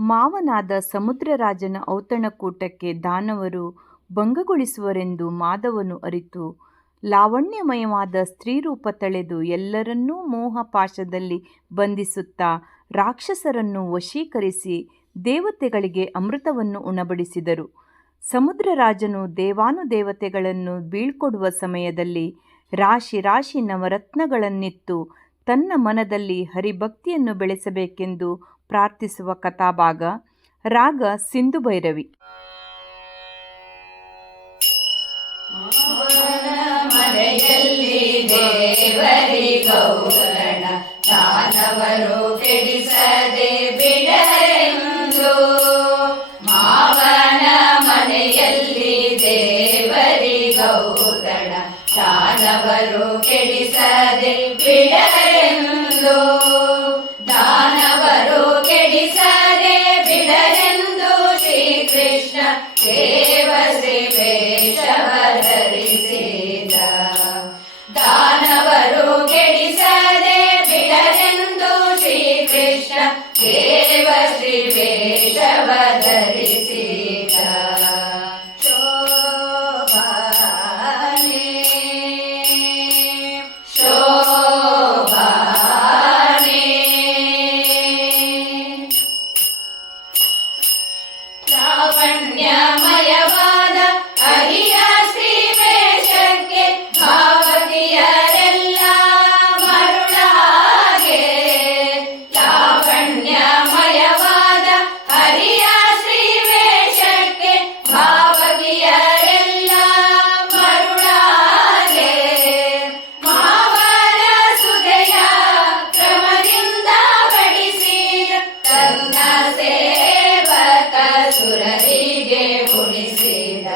ಮಾವನಾದ ಸಮುದ್ರರಾಜನ ಔತಣಕೂಟಕ್ಕೆ ದಾನವರು ಭಂಗಗೊಳಿಸುವರೆಂದು ಮಾಧವನು ಅರಿತು. ಲಾವಣ್ಯಮಯವಾದ ಸ್ತ್ರೀರೂಪ ತಳೆದು ಎಲ್ಲರನ್ನೂ ಮೋಹಪಾಶದಲ್ಲಿ ಬಂಧಿಸುತ್ತಾ ರಾಕ್ಷಸರನ್ನು ವಶೀಕರಿಸಿ ದೇವತೆಗಳಿಗೆ ಅಮೃತವನ್ನು ಉಣಬಡಿಸಿದರು. ಸಮುದ್ರರಾಜನು ದೇವಾನುದೇವತೆಗಳನ್ನು ಬೀಳ್ಕೊಡುವ ಸಮಯದಲ್ಲಿ ರಾಶಿ ರಾಶಿ ನವರತ್ನಗಳನ್ನಿತ್ತು. ತನ್ನ ಮನದಲ್ಲಿ ಹರಿಭಕ್ತಿಯನ್ನು ಬೆಳೆಸಬೇಕೆಂದು ಪ್ರಾರ್ಥಿಸುವ ಕಥಾಭಾಗ ರಾಗ ಸಿಂಧು ಭೈರವಿ ಕೆಡಿಸದೆ ಬಿಡರೆಂದು. कृष्ण देव श्री केशव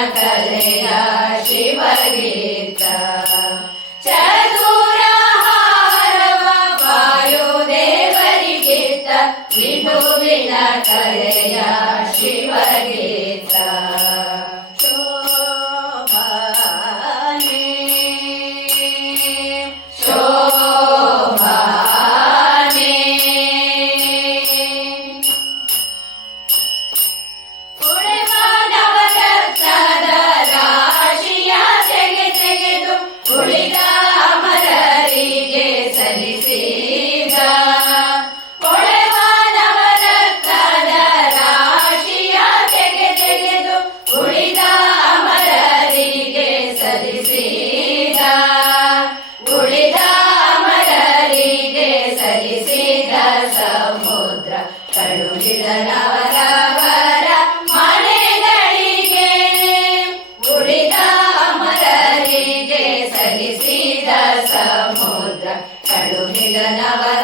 कले न शिवगीता। चतुराहारो देवता विभो विना कलेन शिवगीता। ಸಮುದ್ರ ಕಳುಹಿದ ನವರವರ ಮನೆಗಳಿಗೆ. ಉಳಿದ ಅಮರರಿಗೆ ಸಲ್ಲಿಸಿದ ಸಮುದ್ರ ಕಳುಹಿದ ನವರವರ